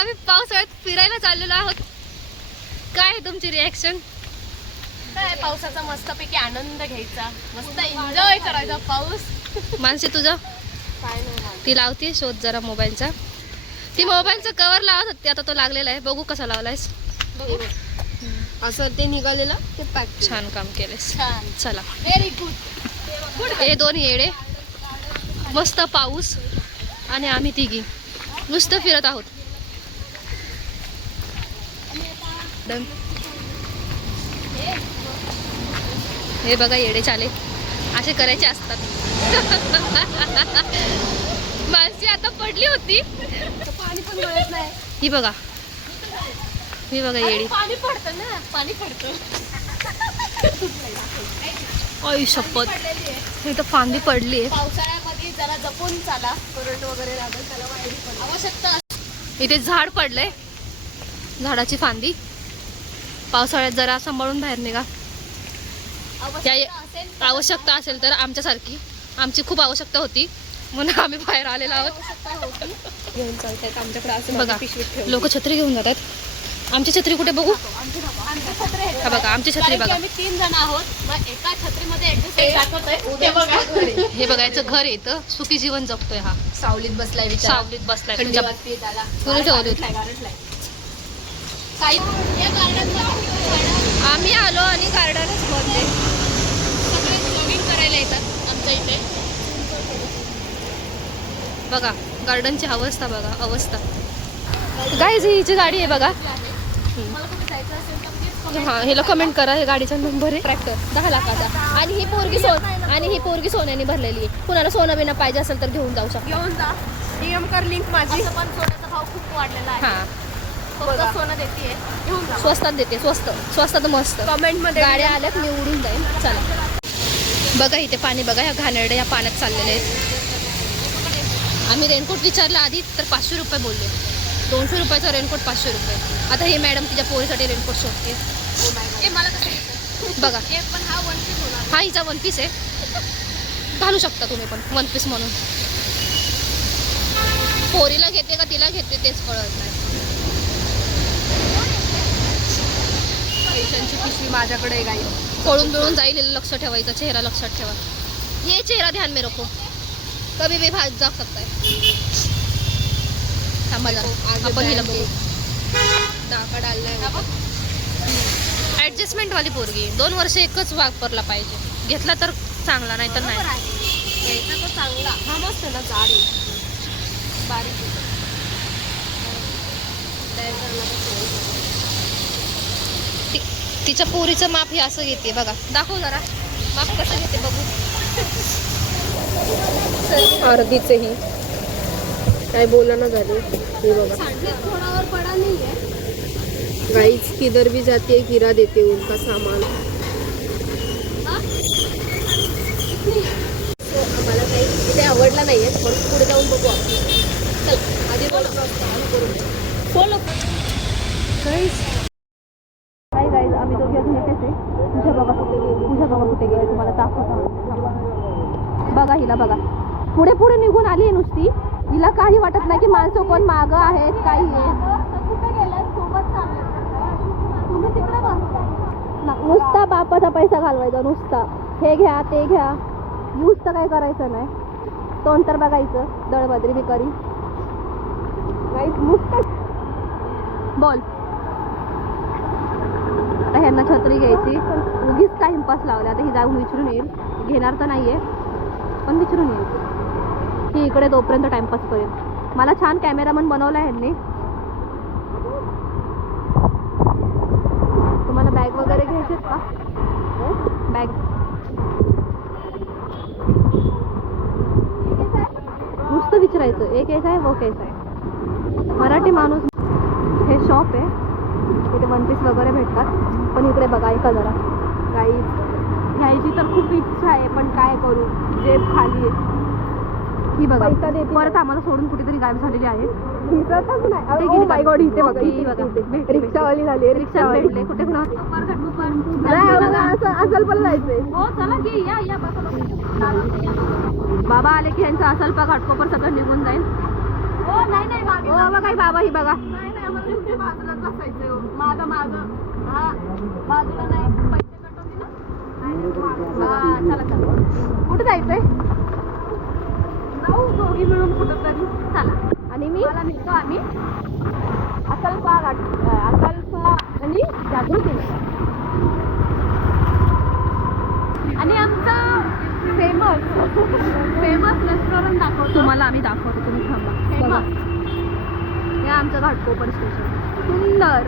आम्ही पावसाळ्यात फिरायला चाललेलो आहोत. काय आहे तुमची रिॲक्शन? काय पावसाचा मस्तपैकी आनंद घ्यायचा, मस्त एन्जॉय करायचा पाऊस. मानसी तुझं काय नाही ती लावते शोध जरा मोबाईलचा. ती मोबाईलचं कवर लावत होती, आता तो लागलेला आहे. बघू कसा लावलायस. असं ते निघालेलं ते पॅक. छान काम केलेस. छान, चला व्हेरी गुड. हे दोन येडे, मस्त पाऊस आणि आम्ही तिघी नुसतं फिरत आहोत. हे बघा येडे चाले असे करायचे असतात. माणसी आता पडली होती. पाणी पण गळत नाही. ही बघा येडी. पाणी पडतं ना, पाणी पडतं. आई शपथ, ही तर फांदी पडली आहे. पावसाळ्यामध्ये जरा जपून चाला, करंट वगैरे लागेल त्याला, वायरी पण आवश्यकता. इथे झाड पडलंय, झाडाची फांदी. पावसाळ्यात जरा सांभाळून बाहेर निघा. आवश्यकता असेल तर आमच्यासारखी, आमची खूप आवश्यकता होती म्हणून आम्ही बाहेर आलेलो आहोत. घेऊन चालतात आमच्याकडे असं बघा पिशवीत लोक छत्री घेऊन जातात. आमची छत्री कुठे बघू? हा बघा आमची छत्री बघा. आम्ही 3 जण आहोत, मग एका छत्रीमध्ये ऍडजस्ट दाखवतोय. हे बघा याचं घर येतं, सुखी जीवन जगतोय हा. सावलीत बसलाय, सावलीत बसलाय. थंडी तुमच्या वाजते त्याला. कोणी ठेवली होती? काही या गार्डनला आम्ही आलो आणि गार्डनच मध्ये सगळे जॉगिंग करायला येतात आमच्या इथे. बघा गार्डनची अवस्था बघा, अवस्था. गाईज हिची गाडी आहे बघा. मला कुठे जायचं असेल तर प्लीज हा ह्याला कमेंट करा. हे गाडीचा नंबर आहे ट्रॅक्टर 10 लाखाचा. आणि ही पोरगी सोन्याने भरलेली आहे. कुणाला सोनं बिना पाहिजे असेल तर घेऊन जाऊ शकता. घेऊन जा. DM कर लिंक माझी. असं पण सोन्याचा भाव खूप वाढलेला आहे. हा फक्त सोनं देते, घेऊन जा. स्वस्तात देते, स्वस्तात मस्त. कमेंट मध्ये गाड्या आल्यात निवडून जाईल. चला बघा इथे पाणी बघा. ह्या घाणेरड्या या पाण्यात चाललेले आहेत. आम्ही रेनकोट विचारला आधी तर 500 रुपये बोलले. 200 रुपयाचा रेनकोट 500 रुपये. आता हे मॅडम तिच्या पोरीसाठी रेनकोट शोधते. मला कसं बघा पण हा 1 पीस होणार. हा हिचा 1 पीस आहे, घालू शकता तुम्ही पण 1 पीस म्हणून. पोरीला घेते का तिला घेते तेच कळत नाही. पैशांची पिशवी माझ्याकडे गाई. पळून बिळून जाईल, लक्ष ठेवायचं. चेहरा लक्षात ठेवा. ये चेहरा ध्यान में रखो, कभी भी भाग जा सकता है. थांबा जरा आपण हिला बघू. डाका डाललाय. ऍडजस्टमेंट वाली पोरगी 2 वर्ष एकच वापरला पाहिजे. घेतला तर चांगला, नाही तर नाही. घ्यायचा तो चांगला. हा मस्त ना, जाड आहे, बारीक आहे. तिच्या पोरीचं माप हे असं घेते बघा. दाखव जरा माप कसं घेते बघू. अर्धीच ही काय बोलना झाले. हे बघा थोडावर पडा नाहीये. गाईच किधर भी जाती है गिरा देते उनका सामान. आम्हाला काही इथे आवडला नाहीये, पण पुढे जाऊन बघू आपण. चल आधी फॉलो. गाईज आम्ही दोघी अजून येतेच आहे. तुझ्या बाबा कुठे गेले तुम्हाला दाखवतो. बघा हिला बघा, पुढे पुढे निघून आली आहे नुसती. हिला काही वाटत नाही की माणसं कोण मागं आहेत काही आहे. नुसता बापाचा पैसा घालवायचा, नुसता हे घ्या ते घ्या. यूज तर काही करायचं नाही. तोंड तर बघायचं, दळबद्री भिकारी. नुसतं बोल. आता ह्यांना छत्री घ्यायची, उगीच टाइमपास लावला. आता ही जाऊन विचारून येईल. घेणार तर नाहीये पण विचारून येईल. ही इकडे तोपर्यंत टाइमपास करेल. मला छान कॅमेरामन बनवला आहे ह्यांनी. तुम्हाला बॅग वगैरे घ्यायची का? बॅग नुसतं विचारायचं, एक केस आहे वो केस आहे. मराठी माणूस. हे शॉप आहे, इथे 1 पीस वगैरे भेटतात. पण इकडे बघा ऐका जरा, काही घ्यायची तर खूप इच्छा आहे पण काय करू, जेब खाली आहे. ही बघा परत आम्हाला सोडून कुठेतरी गायब झालेली आहे. रिक्षावाली झाली. रिक्षा भेटले कुठे कुणा असेल पण जायचंय. हो चला की या बाबा आले की यांचा असल पा घाटकोपर सगळं निघून जाईल. हो नाही बघा ही बघा बाजूलाच बसायचं माझं हा बाजूला नाही पैसे कटवते ना हा चला चला कुठे जायचंय जाऊ दोघी मिळून कुठं तरी चला आणि मला निघतो आम्ही अकल्पा आणि जागृती आणि आमचं फेमस रेस्टॉरंट दाखवतो तुम्हाला आम्ही दाखवतो तुम्ही थांबा फेमस हे आमचं घाटकोपर स्टेशन सुंदर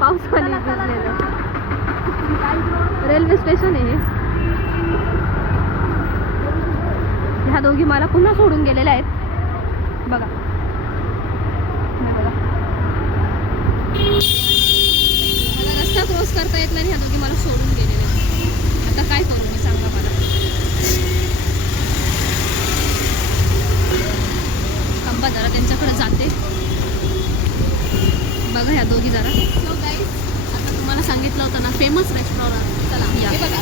पावसाने भिजलेलं रेल्वे स्टेशन आहे ह्या दोघी मला पुन्हा सोडून गेलेल्या आहेत बघा मला रस्ता क्रॉस करता येत नाही ह्या दोघी मला सोडून गेलेल्या आहेत आता काय करू मी सांगा मला थांबा जरा त्यांच्याकडे जाते बघा ह्या दोघी जरा आता तुम्हाला सांगितलं होतं ना फेमस रेस्टॉरंट चला हे बघा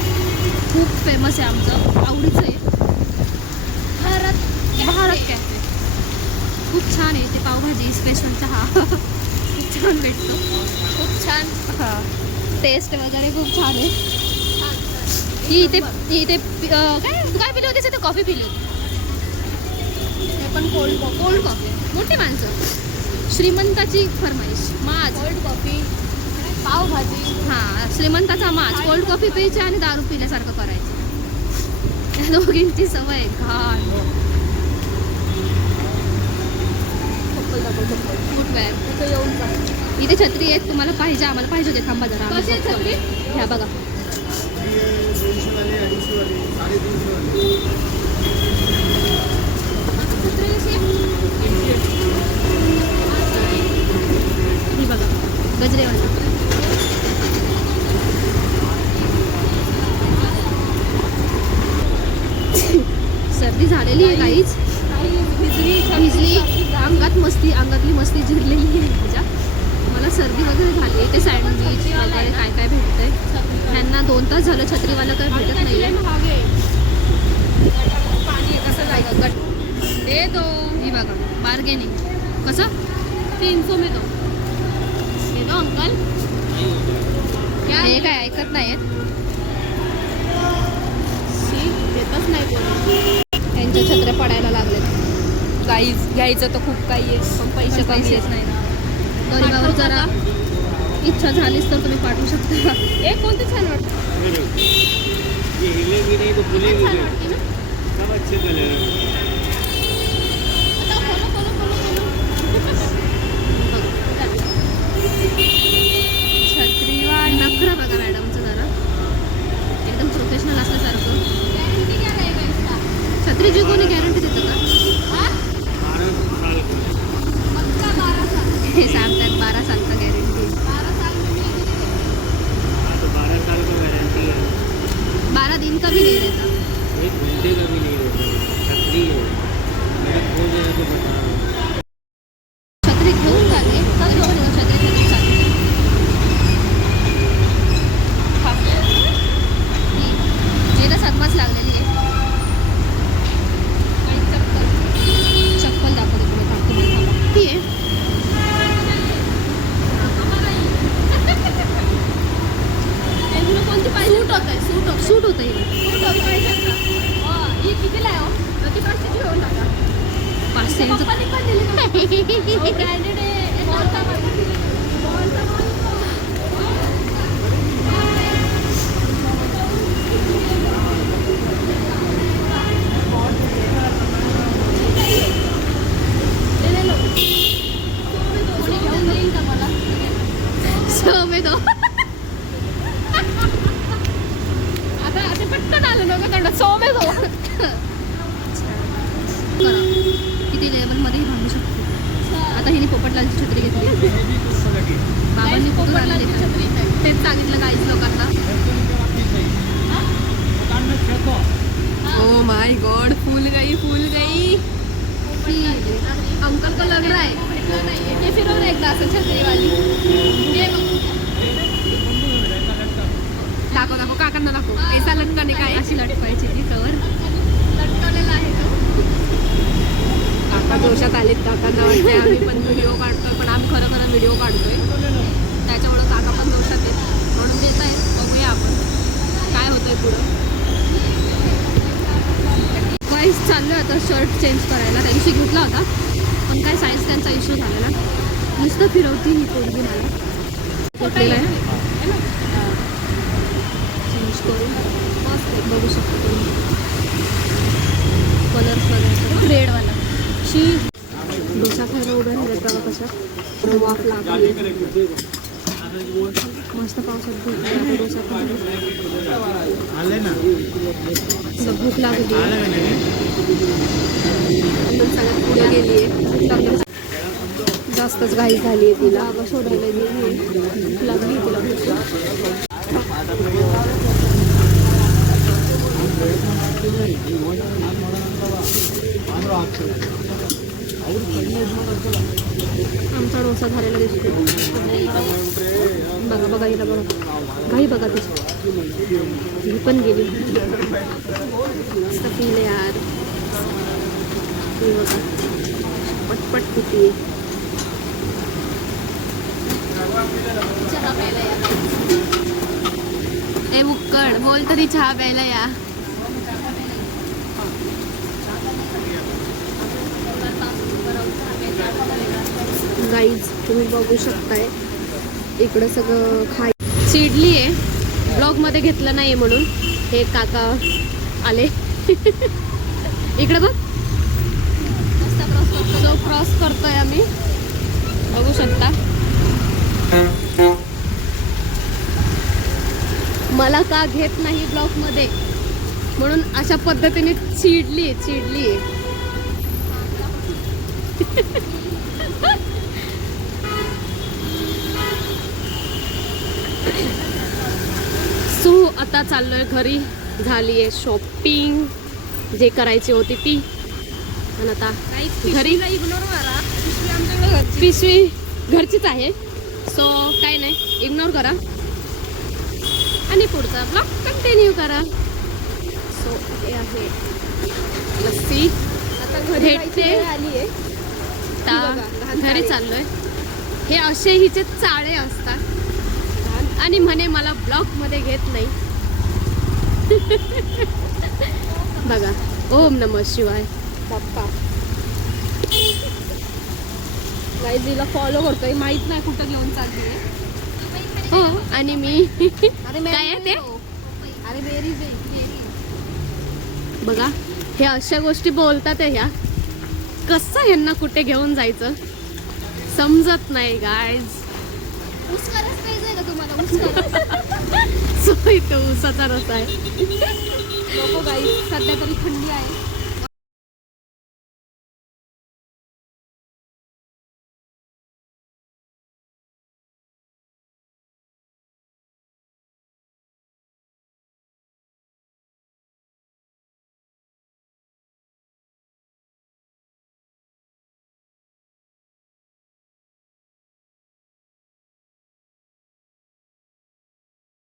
खूप फेमस आहे आमचं आवडीचं आहे भारत कॅफे खूप छान आहे ते पावभाजी स्पेशल चहा खूप छान भेटतो खूप छान हां टेस्ट वगैरे खूप छान आहे ही इथे काय पिली होती ते कॉफी पिली होती हे पण कोल्ड कॉफी मोठी माणसं श्रीमंताची फरमाईश माज कोल्ड कॉफी पावभाजी हां श्रीमंताचा माज कोल्ड कॉफी प्यायची आणि दारू पिल्यासारखं करायचं या दोघींची सवय घाण फुटवेअर इथे छत्री आहेत तुम्हाला पाहिजे आम्हाला पाहिजे होते थांबा जरा ह्या बघा ही बघा गजरेवाला सर्दी झालेली आहे काहीच भिजली अंगातली मस्ती जिरलेली आहे माझ्या मला सर्दी वगैरे झाली ते सँडविच वगैरे काय भेटतंय ह्यांना 2 तास झालं छत्रीवाला काही भेटत नाही दे दो ही बघा बार्गेनिंग कसं 300 में दो अंकल हे काय ऐकत नाहीत देतच नाही त्यांच्या छत्र्या पडायला लागलेत काहीच घ्यायचं तर खूप काही आहे पण पैसेच नाही गरीबावर जरा इच्छा झालीच तर तुम्ही पाठवू शकता हे कोणते छान वाटतं छत्रीवाल नखरा बघा मॅडमचं जरा एकदम प्रोफेशनल असल्यासारखं छत्रीची कोणी गॅरंटी देतं का हे सांगतात 12 साल का गॅरंटी 12 दिन का भी नहीं रहता 1 घंटे का भी नहीं रहता छतरी है मेरे को जगह तो बता रहा हूँ छत्री घेऊन जाते छत्री जेला सदमाच लागलेली आहे चप्पल दाखवते तुम्हाला ती आहे कोणती पाहिजे सूट होतं ही कितीला आहे हो ती 500ची घेऊन टाका 500 में दो आता ते पटकन आलं ना का थोडं 100 में दो किती लेवलमध्येही थांबू शकतो आता हिने पोपटलालची छत्री घेतली बाबांनी पोपटलालची छत्री तेच सांगितलं काहीच लोकांना ओ माय गॉड फूल गई अंकल को लग रहा है ये फिरवलं एकदा असं छत्रीवाली दाखव काकांना दाखव ऐसा लटकने काय अशी लटकायची ती कवर लटकवलेला आहे तो काका जोशात आलेत काकांना वाटते आम्ही पण व्हिडिओ काढतोय पण आम्ही खरं व्हिडिओ काढतोय त्याच्यामुळं काका पण जोशात आहेत म्हणून देत आहेत. बघूया आपण काय होतंय पुढं. वाईस चाललं आता शर्ट चेंज करायला. त्या दिवशी घेतला होता पण काय साईज त्यांचा इश्यू झालेला. नुसतं फिरवती ही पोरगी मला घेतलेला आहे चेंज करून मस्त आहे. बघू शकतो तुम्ही कलर्स बघायचा रेडवाला शी डोसा खायला उभ्या राहिल्यात बघा कशा वाफ लागली मस्त पावसात भूक लागली. डोसा खायला भूक लागली सगळ्यात पुढे गेली आहे. जास्तच घाई झाली आहे तिला. अगं शोधायला गेली आहे भूक लागली तिला भूक. आमचा डोसा झालेला दिसतो. बघा बघा हिला बघा घाई बघा तिची. ही पण गेली पिले यार. बघा पटपट पिती. ए बुक्कड बोल तरी चहा प्यायला या. गाईज तुम्ही बघू शकताय इकडं सगळं खाय चिडली आहे. ब्लॉगमध्ये घेतलं नाही म्हणून हे काका आले इकडं बघ. सो क्रॉस करतोय आम्ही बघू शकता. मला का घेत नाही ब्लॉगमध्ये म्हणून अशा पद्धतीने चिडली आहे. सो आता चाललोय घरी. झाली आहे शॉपिंग जे करायची होती ती. आणि आता घरी पिशवी घरचीच आहे. सो काय नाही इग्नोर करा आणि पुढचा ब्लॉग कंटिन्यू करा. सो हे आहे लस्सी. आता घरी आली आहे घरी चाललोय. हे असे हिचे चाळे असतात आणि म्हणे मला ब्लॉग मध्ये घेत नाही. बघा ओम नमः शिवाय बाप्पा. गाईजीला फॉलो करतोय माहित नाही कुठं घेऊन चालली हो. आणि मी काय आहे ते बघा हे अशा गोष्टी बोलतात ह्या. कसं ह्यांना कुठे घेऊन जायचं समजत नाही गाईज. सो इथे ऊसाचा रस आहे. नको गाईज सध्या तरी थंडी आहे.